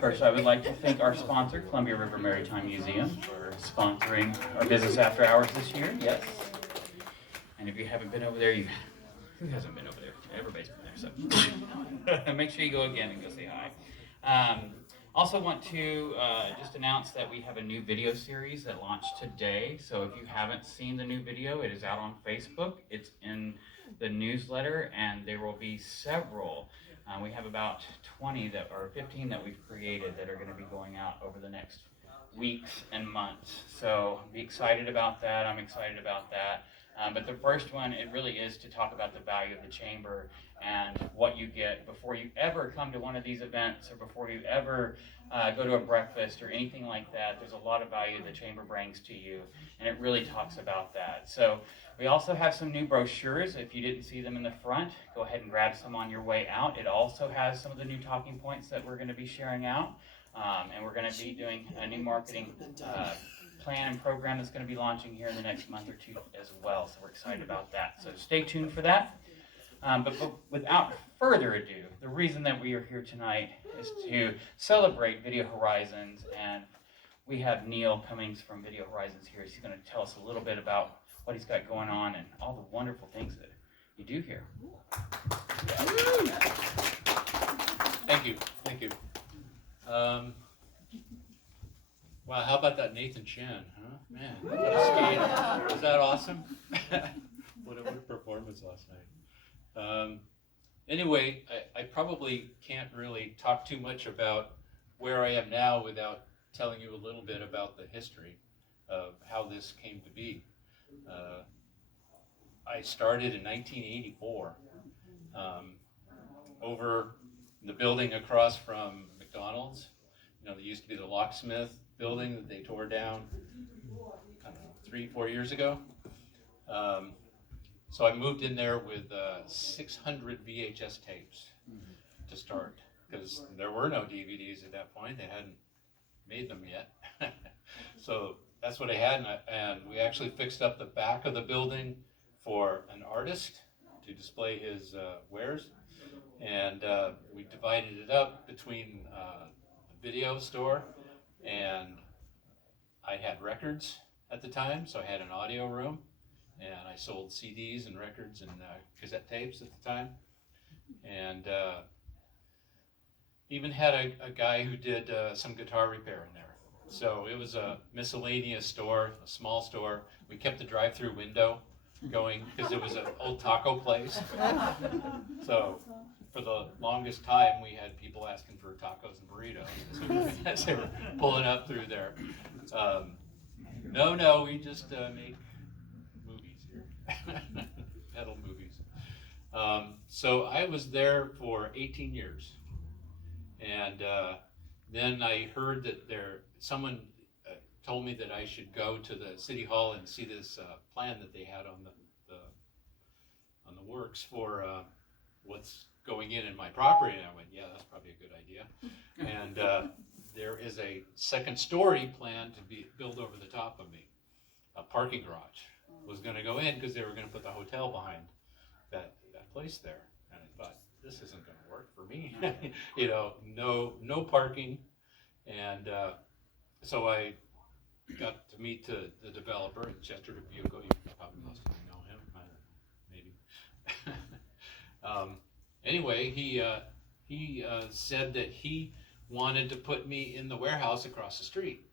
First, I would like to thank our sponsor, Columbia River Maritime Museum, for sponsoring our business after hours this year. Yes. And if you haven't been over there, who hasn't been over there? Everybody's been there, so make sure you go again and go say hi. Also want to just announce that we have a new video series that launched today. So if you haven't seen the new video, it is out on Facebook. It's in the newsletter, and there will be several. We have about 20 or 15 that we've created that are going to be going out over the next weeks and months. So be excited about that. I'm excited about that. But the first one, it really is to talk about the value of the chamber and what you get before you ever come to one of these events, or before you ever go to a breakfast or anything like that. There's a lot of value the chamber brings to you, and it really talks about that. So we also have some new brochures. If you didn't see them in the front, go ahead and grab some on your way out. It also has some of the new talking points that we're going to be sharing out, and we're going to be doing a new marketing plan and program that's going to be launching here in the next month or two as well. So we're excited about that. So stay tuned for that. But without further ado, the reason that we are here tonight is to celebrate Video Horizons, and we have Neil Cummings from Video Horizons here. He's going to tell us a little bit about what he's got going on and all the wonderful things that you do here. Thank you. Wow, how about that Nathan Chen, huh? Man, what a skate. Was that awesome? What a performance last night. Anyway, I probably can't really talk too much about where I am now without telling you a little bit about the history of how this came to be. I started in 1984 over the building across from McDonald's. You know, there used to be the locksmith building that they tore down, I don't know, 3-4 years ago. So I moved in there with 600 VHS tapes to start, because there were no DVDs at that point. They hadn't made them yet. So that's what I had, and we actually fixed up the back of the building for an artist to display his wares, and we divided it up between the video store, and I had records at the time, so I had an audio room, and I sold CDs and records and cassette tapes at the time, and even had a guy who did some guitar repair in there. So it was a miscellaneous store, a small store. We kept the drive-through window going because it was an old taco place. So for the longest time, we had people asking for tacos and burritos as they were pulling up through there. No, we just make movies here, metal movies. So I was there for 18 years, and then I heard that someone told me that I should go to the city hall and see this plan that they had on the works for what's going in my property, and I went, yeah, that's probably a good idea. And there is a second story plan to be built over the top of me. A parking garage was going to go in because they were going to put the hotel behind that place there. And I thought, this isn't going to work for me. You know, no parking. And so I got to meet the developer, Chester Dubuco. You probably most of you know him, maybe. Anyway, he said that he wanted to put me in the warehouse across the street,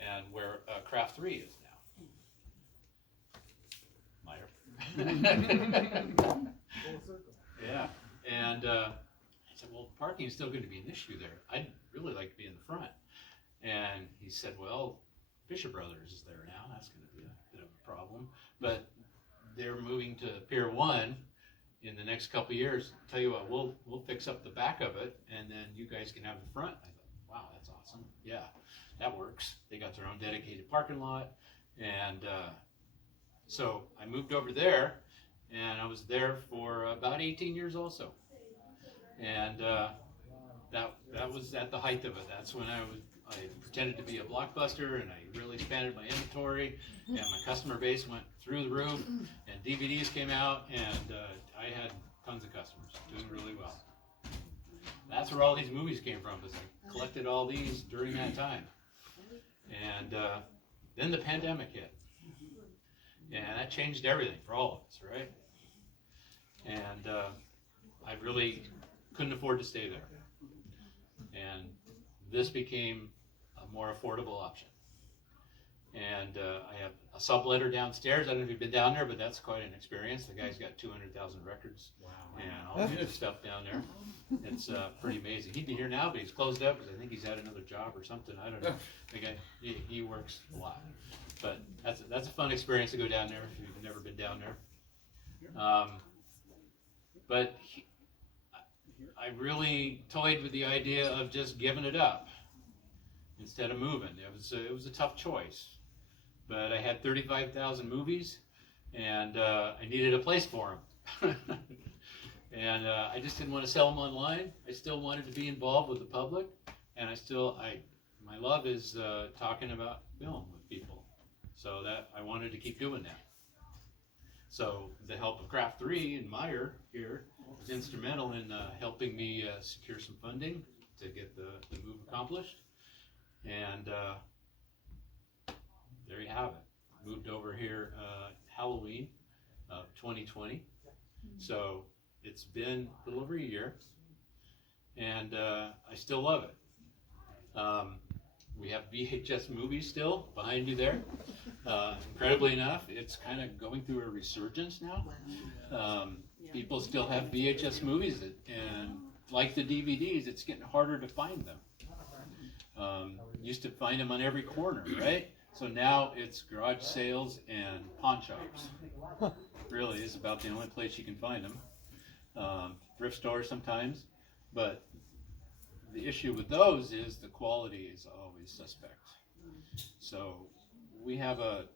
and where Craft 3 is now. Meyer. Yeah, and I said, well, parking is still going to be an issue there. I'd really like to be in the front. And he said, well, Fisher Brothers is there now. That's going to be a bit of a problem. But they're moving to Pier 1 in the next couple of years. Tell you what, we'll fix up the back of it, and then you guys can have the front. I thought, wow, that's awesome. Yeah, that works. They got their own dedicated parking lot. And so I moved over there, and I was there for about 18 years also. And that was at the height of it. That's when I pretended to be a Blockbuster, and I really expanded my inventory, and my customer base went through the roof, and DVDs came out, and I had tons of customers, doing really well. That's where all these movies came from, because I collected all these during that time. And then the pandemic hit. And that changed everything for all of us, right? And I really couldn't afford to stay there. And this became a more affordable option. And I have a subletter downstairs. I don't know if you've been down there, but that's quite an experience. The guy's got 200,000 records and all kinds of stuff down there. It's pretty amazing. He'd be here now, but he's closed up because I think he's had another job or something. I don't know. The guy, he works a lot. But that's a fun experience to go down there if you've never been down there. But I really toyed with the idea of just giving it up instead of moving. It was a tough choice. But I had 35,000 movies, and I needed a place for them. And I just didn't want to sell them online. I still wanted to be involved with the public, and my love is talking about film with people. So that I wanted to keep doing that. So the help of Craft 3 and Meyer here was instrumental in helping me secure some funding to get the move accomplished. And there you have it. Moved over here Halloween of 2020. So it's been a little over a year, and I still love it. We have VHS movies still behind you there. Incredibly enough, it's kind of going through a resurgence now. People still have VHS movies, and like the DVDs, it's getting harder to find them. Used to find them on every corner, right? So now it's garage sales and pawn shops. Really is about the only place you can find them. Thrift stores sometimes, but the issue with those is the quality is always suspect. So we have a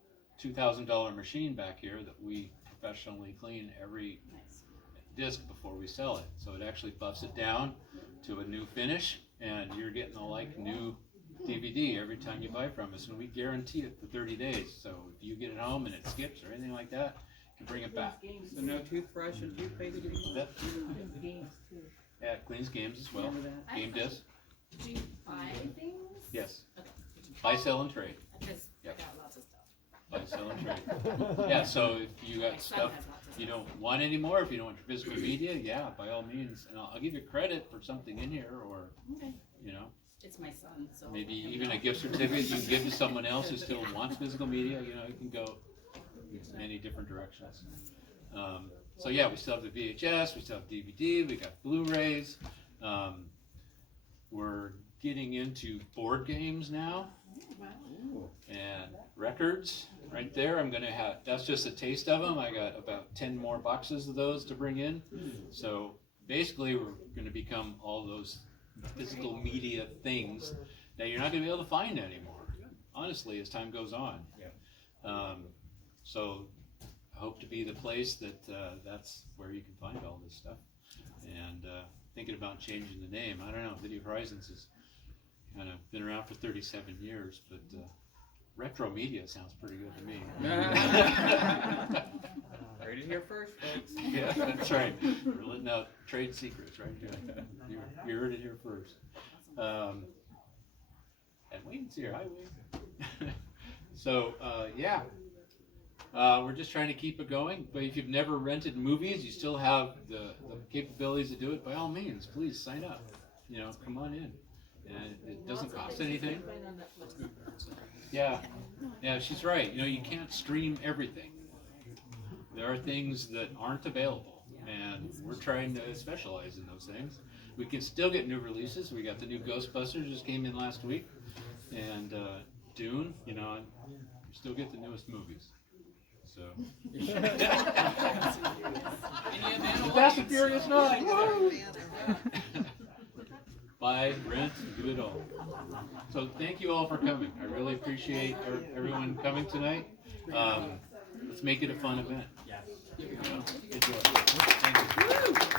$2,000 machine back here that we professionally clean every disc before we sell it. So it actually buffs it down to a new finish, and you're getting a like new DVD every time you buy from us, and we guarantee it for 30 days. So if you get it home and it skips or anything like that, you can bring it back. So no toothbrush and toothpaste anymore? Yeah, it cleans games as well. Game disc. Do you buy things? Yes. Okay. Buy, sell, and trade. Because Yep. I got lots of stuff. Buy, sell, and trade. Yeah, so if you My got son stuff has lots of you stuff. don't want anymore, if you don't want your physical media, yeah, by all means. And I'll give you credit for something in here, or, Okay. you know, It's my son, so. maybe even a gift certificate you can give to someone else who still wants physical media. You know, you can go many different directions. So yeah, we still have the VHS, we still have DVD, we got Blu-rays. We're getting into board games now and records. Right there, I'm gonna have, that's just a taste of them. I got about 10 more boxes of those to bring in. So basically, we're gonna become all those physical media things that you're not gonna be able to find anymore, honestly, as time goes on. So I hope to be the place that that's where you can find all this stuff. And thinking about changing the name. I don't know, Video Horizons has kind of been around for 37 years, but retro media sounds pretty good to me. Heard it here first, folks. Yeah, that's right. We're letting out trade secrets right here. You heard it here first. And Wayne's here. Hi, Wayne. So, yeah. We're just trying to keep it going. But if you've never rented movies, you still have the capabilities to do it, by all means, please sign up. You know, come on in. And it doesn't cost anything. Yeah, yeah, she's right. You know, you can't stream everything. There are things that aren't available, and we're trying to specialize in those things. We can still get new releases. We got the new Ghostbusters just came in last week, and Dune. You know, and we still get the newest movies. So. Fast and Furious 9. Woo! Buy, rent, do it all. So thank you all for coming. I really appreciate everyone coming tonight. Let's make it a fun event. Enjoy. Thank you.